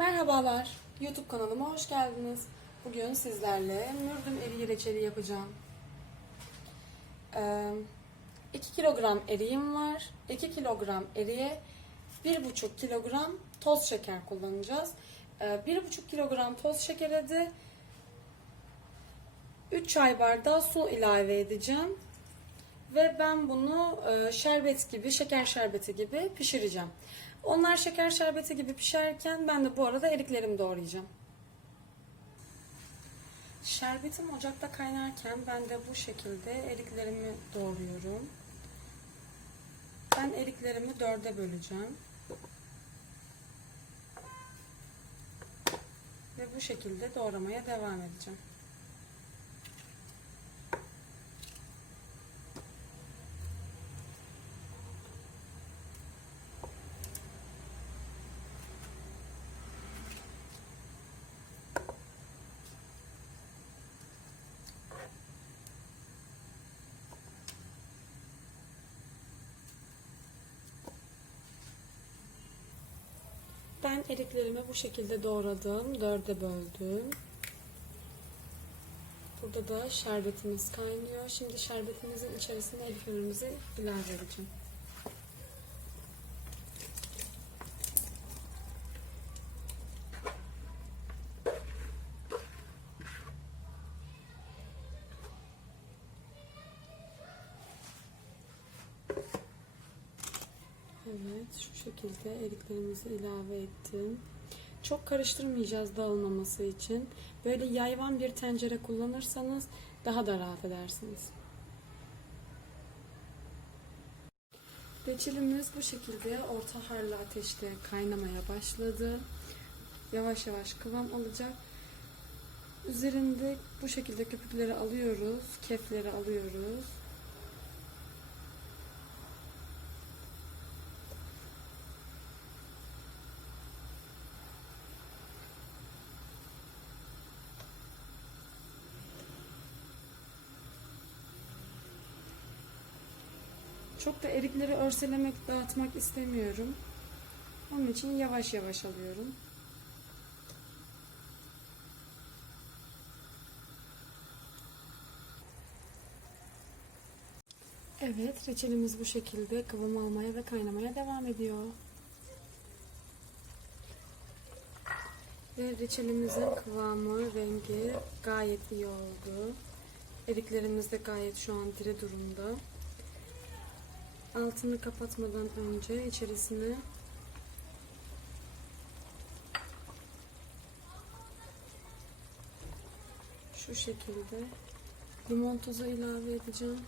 Merhabalar, YouTube kanalıma hoş geldiniz. Bugün sizlerle mürdüm eriği reçeli yapacağım. 2 kilogram eriğim var. 2 kilogram eriğe 1,5 kilogram toz şeker kullanacağız. 1,5 kilogram toz şekere de 3 çay bardağı su ilave edeceğim. Ve ben bunu şerbet gibi, şeker şerbeti gibi pişireceğim. Onlar şeker şerbeti gibi pişerken ben de bu arada eriklerimi doğrayacağım. Şerbetim ocakta kaynarken ben de bu şekilde eriklerimi doğruyorum. Ben eriklerimi dörde böleceğim. Ve bu şekilde doğramaya devam edeceğim. Ben eriklerimi bu şekilde doğradım. Dörde böldüm. Burada da şerbetimiz kaynıyor. Şimdi şerbetimizin içerisine eriklerimizi ilave edeceğim. Evet, şu şekilde eriklerimizi ilave ettim. Çok karıştırmayacağız dağılmaması için. Böyle yayvan bir tencere kullanırsanız daha da rahat edersiniz. Reçelimiz bu şekilde orta harlı ateşte kaynamaya başladı. Yavaş yavaş kıvam alacak. Üzerinde bu şekilde köpükleri alıyoruz, kefleri alıyoruz. Çok da erikleri örselemek, dağıtmak istemiyorum. Onun için yavaş yavaş alıyorum. Evet, reçelimiz bu şekilde kıvam almaya ve kaynamaya devam ediyor. Ve reçelimizin kıvamı, rengi gayet iyi oldu. Eriklerimiz de gayet şu an diri durumda. Altını kapatmadan önce içerisine şu şekilde limon tuzu ilave edeceğim.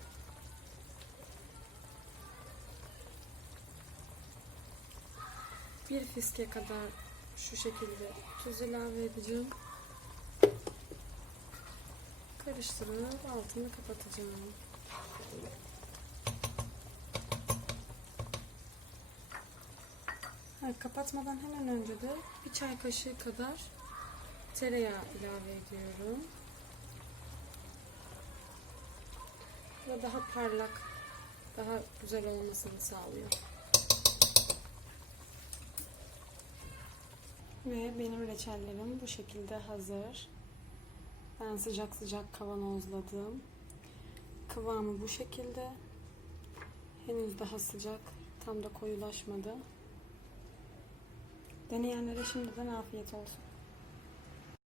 Bir fiske kadar şu şekilde tuz ilave edeceğim. Karıştırıp altını kapatacağım. Ha, kapatmadan hemen önce de bir çay kaşığı kadar tereyağı ilave ediyorum. Bu daha parlak, daha güzel olmasını sağlıyor. Ve benim reçellerim bu şekilde hazır. Ben sıcak sıcak kavanozladım. Kıvamı bu şekilde. Henüz daha sıcak. Tam da koyulaşmadı. Deneyenlere şimdiden afiyet olsun.